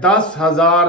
10,000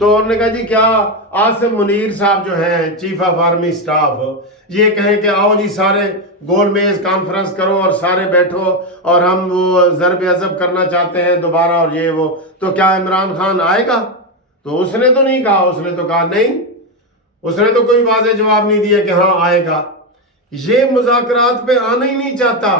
تو انہوں نے کہا جی کیا آصم منیر صاحب جو ہیں چیف آف آرمی سٹاف یہ کہیں کہ آؤ جی سارے گول میز کانفرنس کرو اور سارے بیٹھو اور ہم وہ ضرب عضب کرنا چاہتے ہیں دوبارہ اور یہ وہ، تو کیا عمران خان آئے گا؟ تو اس نے تو نہیں کہا، اس نے تو کہا نہیں، اس نے تو کوئی واضح جواب نہیں دیا کہ ہاں آئے گا۔ یہ مذاکرات پہ آنا ہی نہیں چاہتا،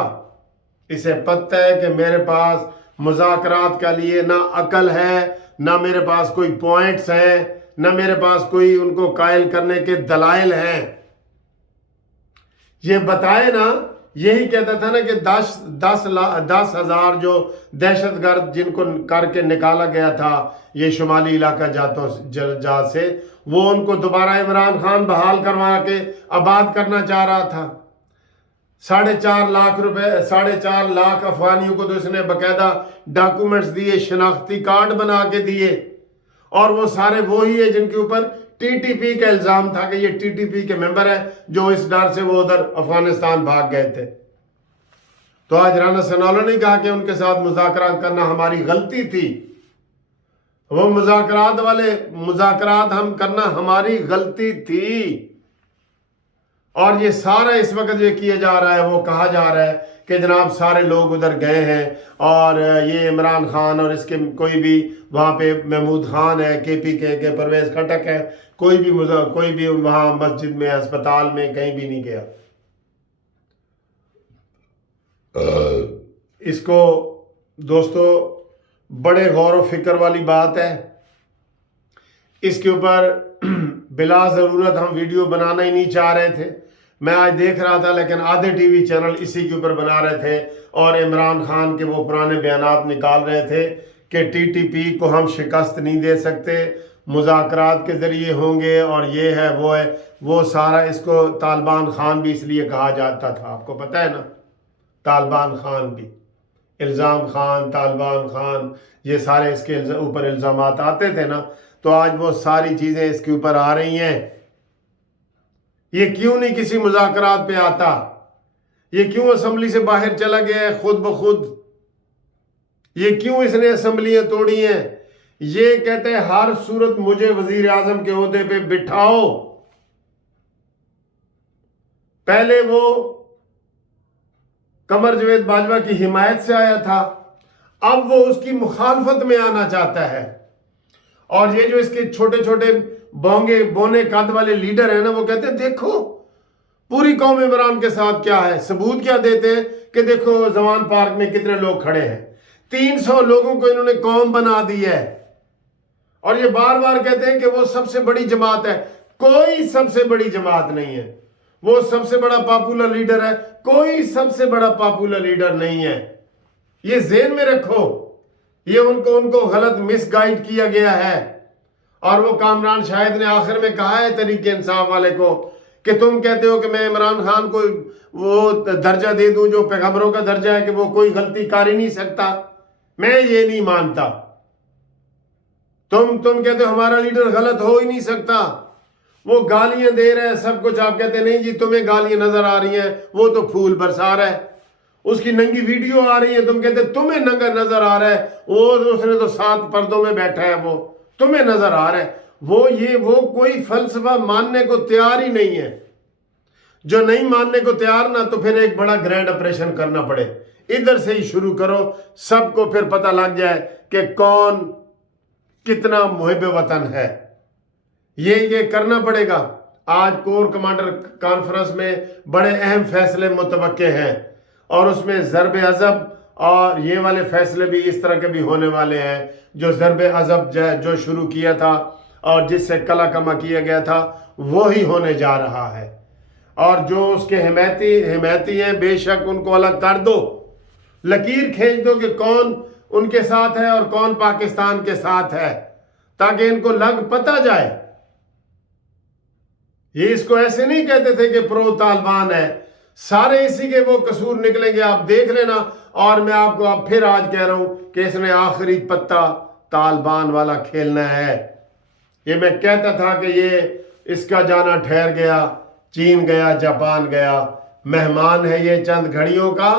اسے پتہ ہے کہ میرے پاس مذاکرات کے لیے نہ عقل ہے، نہ میرے پاس کوئی پوائنٹس ہیں، نہ میرے پاس کوئی ان کو قائل کرنے کے دلائل ہیں۔ یہ بتائے نا، یہی کہتا تھا نا کہ 10,000 جو دہشت گرد جن کو کر کے نکالا گیا تھا یہ شمالی علاقہ جات سے، وہ ان کو دوبارہ عمران خان بحال کروا کے آباد کرنا چاہ رہا تھا۔ 4.5 لاکھ روپے، 4.5 لاکھ افغانیوں کو تو اس نے باقاعدہ ڈاکومنٹس دیے، شناختی کارڈ بنا کے دیے، اور وہ سارے وہی ہے جن کے اوپر ٹی ٹی پی کا الزام تھا کہ یہ ٹی ٹی پی کے ممبر ہیں، جو اس ڈر سے وہ ادھر افغانستان بھاگ گئے تھے۔ تو آج رانا ثناءاللہ نے کہا کہ ان کے ساتھ مذاکرات کرنا ہماری غلطی تھی، وہ مذاکرات ہم کرنا ہماری غلطی تھی، اور یہ سارا اس وقت یہ کیا جا رہا ہے، وہ کہا جا رہا ہے کہ جناب سارے لوگ ادھر گئے ہیں، اور یہ عمران خان اور اس کے کوئی بھی وہاں پہ محمود خان ہے، کے پی کے پرویز خٹک ہے، کوئی بھی وہاں مسجد میں، ہسپتال میں کہیں بھی نہیں گیا۔ اس کو دوستو بڑے غور و فکر والی بات ہے، اس کے اوپر بلا ضرورت ہم ویڈیو بنانا ہی نہیں چاہ رہے تھے، میں آج دیکھ رہا تھا لیکن آدھے ٹی وی چینل اسی کے اوپر بنا رہے تھے، اور عمران خان کے وہ پرانے بیانات نکال رہے تھے کہ ٹی ٹی پی کو ہم شکست نہیں دے سکتے، مذاکرات کے ذریعے ہوں گے، اور یہ ہے وہ سارا، اس کو طالبان خان بھی اس لیے کہا جاتا تھا، آپ کو پتہ ہے نا، طالبان خان بھی، الزام خان، طالبان خان، یہ سارے اس کے اوپر الزامات آتے تھے نا، تو آج وہ ساری چیزیں اس کے اوپر آ رہی ہیں۔ یہ کیوں نہیں کسی مذاکرات پہ آتا؟ یہ کیوں اسمبلی سے باہر چلا گیا ہے خود بخود؟ یہ کیوں اس نے اسمبلیاں توڑی ہیں؟ یہ کہتے ہیں ہر صورت مجھے وزیر اعظم کے عہدے پہ بٹھاؤ۔ پہلے وہ قمر جاوید باجوہ کی حمایت سے آیا تھا، اب وہ اس کی مخالفت میں آنا چاہتا ہے، اور یہ جو اس کے چھوٹے چھوٹے بونے قد والے لیڈر ہیں نا، وہ کہتے ہیں دیکھو پوری قوم عمران کے ساتھ کیا ہے، ثبوت کیا دیتے ہیں کہ دیکھو زوان پارک میں کتنے لوگ کھڑے ہیں، 300 لوگوں کو انہوں نے قوم بنا دی ہے، اور یہ بار بار کہتے ہیں کہ وہ سب سے بڑی جماعت ہے۔ کوئی سب سے بڑی جماعت نہیں ہے، وہ سب سے بڑا پاپولر لیڈر ہے، کوئی سب سے بڑا پاپولر لیڈر نہیں ہے، یہ ذہن میں رکھو، یہ ان کو غلط مس گائیڈ کیا گیا ہے۔ اور وہ کامران شاہد نے آخر میں کہا ہے تحریک انصاف والے کو کہ تم کہتے ہو کہ میں عمران خان کو وہ درجہ دے دوں جو پیغمبروں کا درجہ ہے کہ وہ کوئی غلطی کر ہی نہیں سکتا، میں یہ نہیں مانتا۔ تم کہتے ہو ہمارا لیڈر غلط ہو ہی نہیں سکتا، وہ گالیاں دے رہے ہیں سب کچھ، آپ کہتے ہیں نہیں جی تمہیں گالیاں نظر آ رہی ہیں، وہ تو پھول برسا رہا ہے، اس کی ننگی ویڈیو آ رہی ہے، تم کہتے ہیں تمہیں ننگا نظر آ رہا ہے، اس نے تو 7 پردوں میں بیٹھا ہے، وہ تمہیں نظر آ رہا ہے، وہ کوئی فلسفہ ماننے کو تیار ہی نہیں ہے۔ جو نہیں ماننے کو تیار نہ، تو پھر ایک بڑا گرینڈ آپریشن کرنا پڑے، ادھر سے ہی شروع کرو، سب کو پھر پتہ لگ جائے کہ کون کتنا محب وطن ہے، یہ کرنا پڑے گا۔ آج کور کمانڈر کانفرنس میں بڑے اہم فیصلے متوقع ہیں، اور اس میں ضرب عضب اور یہ والے فیصلے بھی اس طرح کے بھی ہونے والے ہیں، جو ضرب عضب جو شروع کیا تھا اور جس سے کلا کما کیا گیا تھا وہی ہونے جا رہا ہے، اور جو اس کے حمایتی ہیں بے شک ان کو الگ کر دو، لکیر کھینچ دو کہ کون ان کے ساتھ ہے اور کون پاکستان کے ساتھ ہے، تاکہ ان کو لگ پتہ جائے۔ یہ اس کو ایسے نہیں کہتے تھے کہ پرو طالبان ہے، سارے اسی کے وہ قصور نکلیں گے، آپ دیکھ لینا۔ اور میں آپ کو پھر آج کہہ رہا ہوں کہ اس نے آخری پتہ طالبان والا کھیلنا ہے۔ یہ میں کہتا تھا کہ یہ اس کا جانا ٹھہر گیا، چین گیا، جاپان گیا، مہمان ہے یہ چند گھڑیوں کا،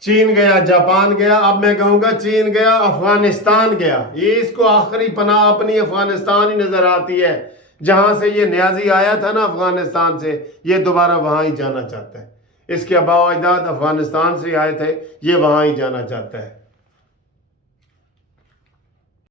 چین گیا، جاپان گیا، اب میں کہوں گا چین گیا، افغانستان گیا. یہ اس کو آخری پناہ اپنی افغانستان ہی نظر آتی ہے. جہاں سے یہ نیازی آیا تھا نا افغانستان سے، یہ دوبارہ وہاں ہی جانا چاہتا ہے. اس کے آباء و اجداد افغانستان سے آئے تھے، یہ وہاں ہی جانا چاہتا ہے.